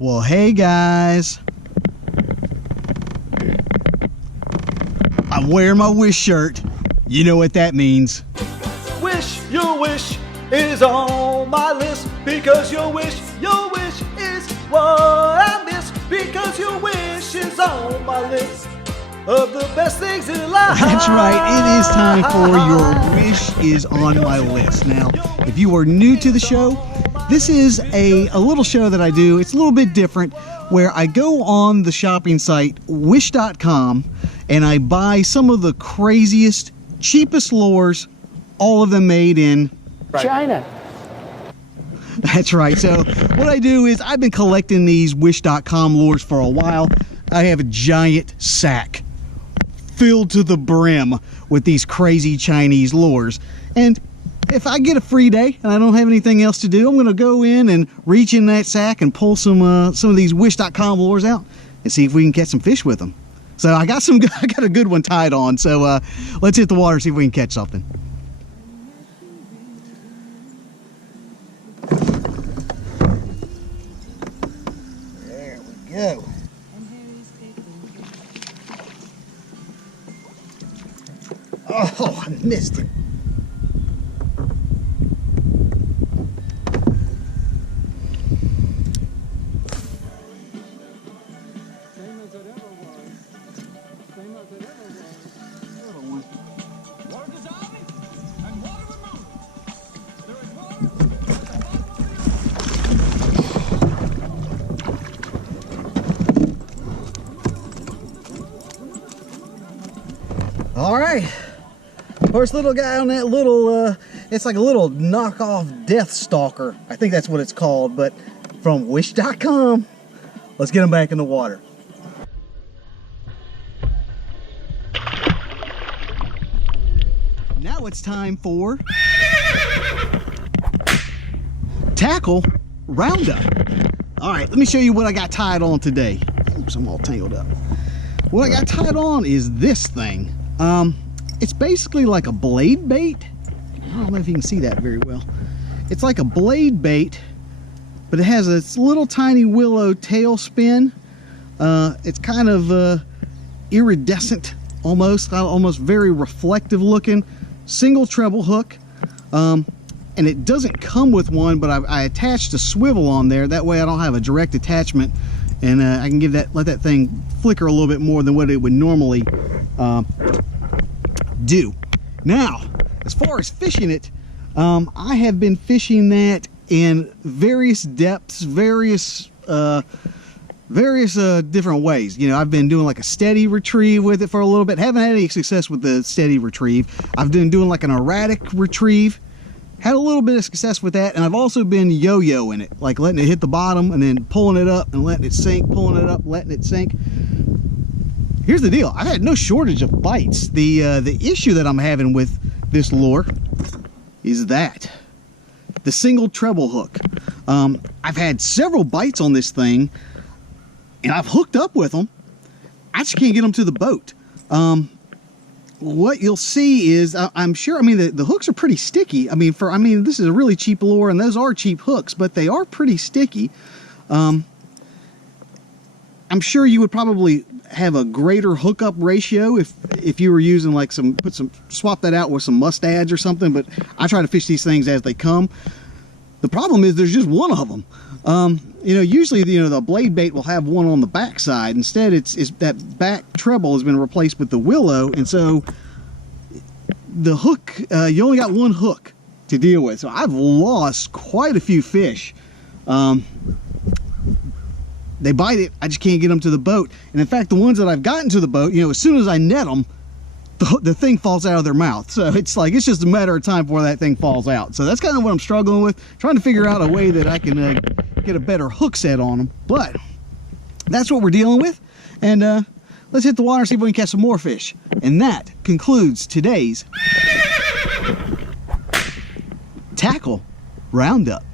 Well, hey guys. I'm wearing my Wish shirt. You know what that means. Wish, your wish is on my list. Because your wish is what I miss. Because your wish is on my list of the best things in life. That's right, it is time for Your Wish is on my list. Now, if you are new to the show, this is a little show that I do. It's a little bit different, where I go on the shopping site wish.com and I buy some of the craziest, cheapest lures, all of them made in China. That's right. So what I do is I've been collecting these wish.com lures for a while. I have a giant sack filled to the brim with these crazy Chinese lures. And if I get a free day and I don't have anything else to do, I'm going to go in and reach in that sack and pull some of these wish.com lures out and see if we can catch some fish with them. So I got a good one tied on. So let's hit the water, see if we can catch something. There we go. Oh, I missed it. All right, first little guy on that little, it's like a little knockoff Death Stalker. I think that's what it's called, but from wish.com. Let's get him back in the water. Now it's time for tackle roundup. All right, let me show you what I got tied on today. Oops, I'm all tangled up. What I got tied on is this thing. It's basically like a blade bait. I don't know if you can see that very well. It's like a blade bait, but it has a little tiny willow tail spin. It's kind of iridescent, almost very reflective looking. Single treble hook, and it doesn't come with one, but I attached a swivel on there. That way I don't have a direct attachment, and I can let that thing flicker a little bit more than what it would normally do. Now, as far as fishing it, I have been fishing that in various depths, various different ways. You know, I've been doing like a steady retrieve with it for a little bit. Haven't had any success with the steady retrieve. I've been doing like an erratic retrieve. Had a little bit of success with that, and I've also been yo-yoing it, like letting it hit the bottom and then pulling it up and letting it sink, pulling it up, letting it sink. Here's the deal. I've had no shortage of bites. The issue that I'm having with this lure is that the single treble hook. I've had several bites on this thing, and I've hooked up with them. I just can't get them to the boat. What you'll see is, I'm sure, I mean, the hooks are pretty sticky. I mean, this is a really cheap lure, and those are cheap hooks, but they are pretty sticky. I'm sure you would probably have a greater hookup ratio if you were using like swap that out with some mustads or something, but I try to fish these things as they come. The problem is there's just one of them. You know, usually, the blade bait will have one on the back side. Instead, it's that back treble has been replaced with the willow, and so the hook, you only got one hook to deal with. So I've lost quite a few fish. They bite it, I just can't get them to the boat. And in fact, the ones that I've gotten to the boat, as soon as I net them, the thing falls out of their mouth. So it's just a matter of time before that thing falls out. So that's kind of what I'm struggling with, trying to figure out a way that I can get a better hook set on them. But that's what we're dealing with. And let's hit the water and see if we can catch some more fish. And that concludes today's tackle roundup.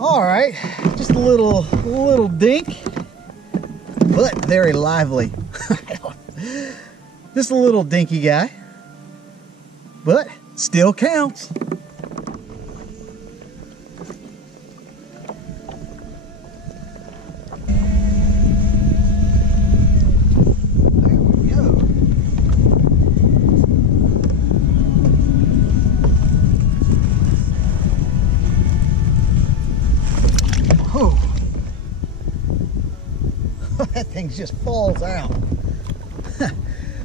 All right, just a little dink, but very lively. Just a little dinky guy, but still counts. That thing just falls out.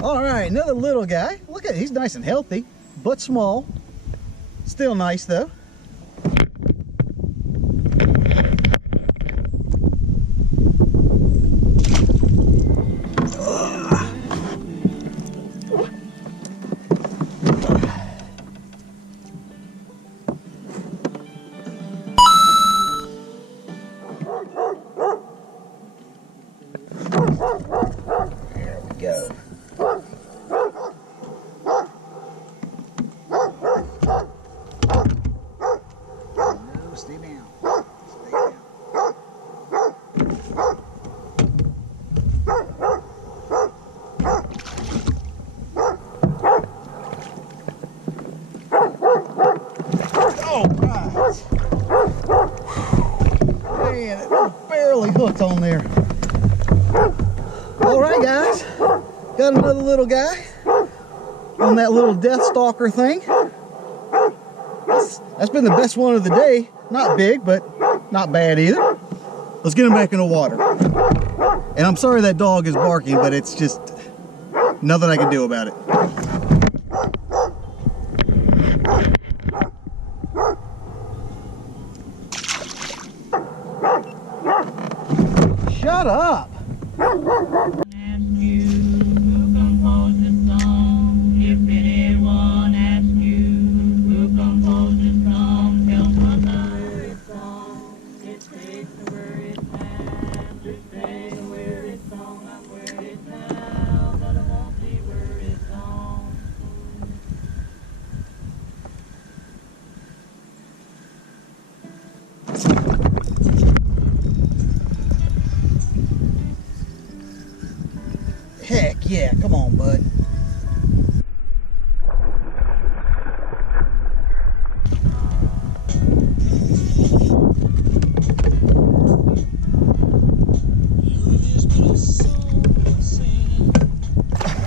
All right, another little guy. Look at it, he's nice and healthy, but small. Still nice though. There we go. No, stay down. Stay down. All right. Man, it was barely hooked on there. All right, guys, got another little guy on that little death stalker thing. That's been the best one of the day. Not big, but not bad either. Let's get him back in the water. And I'm sorry that dog is barking, but it's just nothing I can do about it. Shut up. Heck yeah, come on, bud.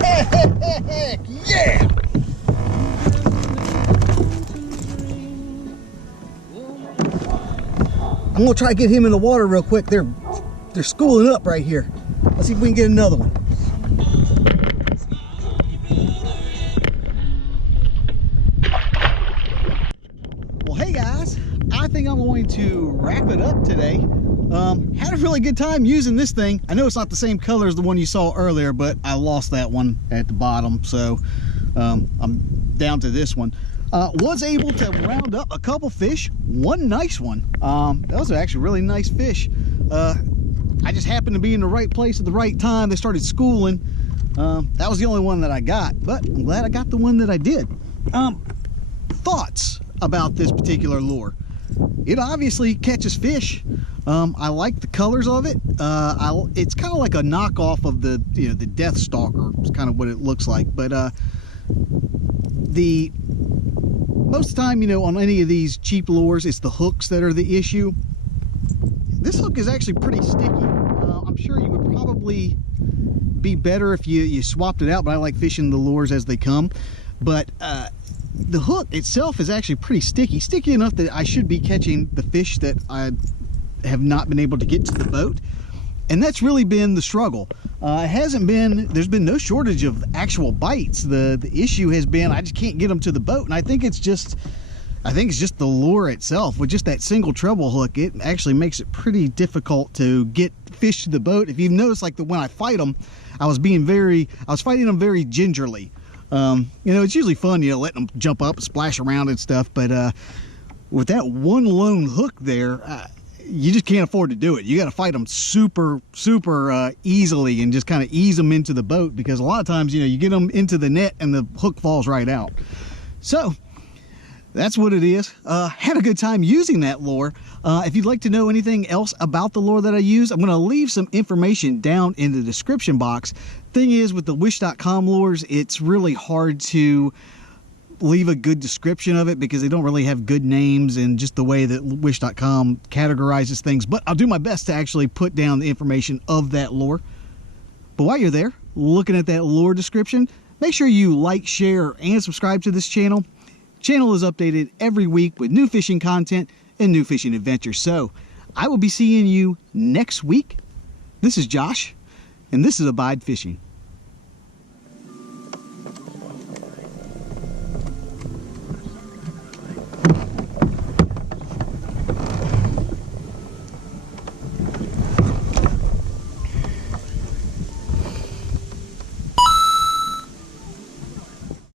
Heck yeah! I'm gonna try to get him in the water real quick. They're schooling up right here. Let's see if we can get another one. Well, hey guys, I think I'm going to wrap it up today. Had a really good time using this thing. I know it's not the same color as the one you saw earlier, but I lost that one at the bottom, so I'm down to this one. Was able to round up a couple fish, one nice one. Those are actually really nice fish. I just happened to be in the right place at the right time. They started schooling. That was the only one that I got, but I'm glad I got the one that I did. Thoughts about this particular lure? It obviously catches fish. I like the colors of it. It's kind of like a knockoff of the the Death Stalker. It's kind of what it looks like. But most of the time, on any of these cheap lures, it's the hooks that are the issue. This hook is actually pretty sticky. I'm sure you would probably be better if you swapped it out, but I like fishing the lures as they come. But the hook itself is actually pretty sticky enough that I should be catching the fish that I have not been able to get to the boat. And that's really been the struggle. There's been no shortage of actual bites. The issue has been I just can't get them to the boat. And I think it's just the lure itself. With just that single treble hook, it actually makes it pretty difficult to get fish to the boat. If you've noticed, like when I fight them, I was fighting them very gingerly. It's usually fun, letting them jump up, splash around and stuff. But with that one lone hook there, you just can't afford to do it. You got to fight them super easily and just kind of ease them into the boat, because a lot of times, you get them into the net and the hook falls right out. So That's what it is. Had a good time using that lure. If you'd like to know anything else about the lure that I use, I'm going to leave some information down in the description box. Thing is, with the wish.com lures, it's really hard to leave a good description of it because they don't really have good names and just the way that wish.com categorizes things. But I'll do my best to actually put down the information of that lure. But while you're there, looking at that lure description, make sure you like, share, and subscribe to this channel. Channel is updated every week with new fishing content and new fishing adventures. So I will be seeing you next week. This is Josh, and this is Abide Fishing.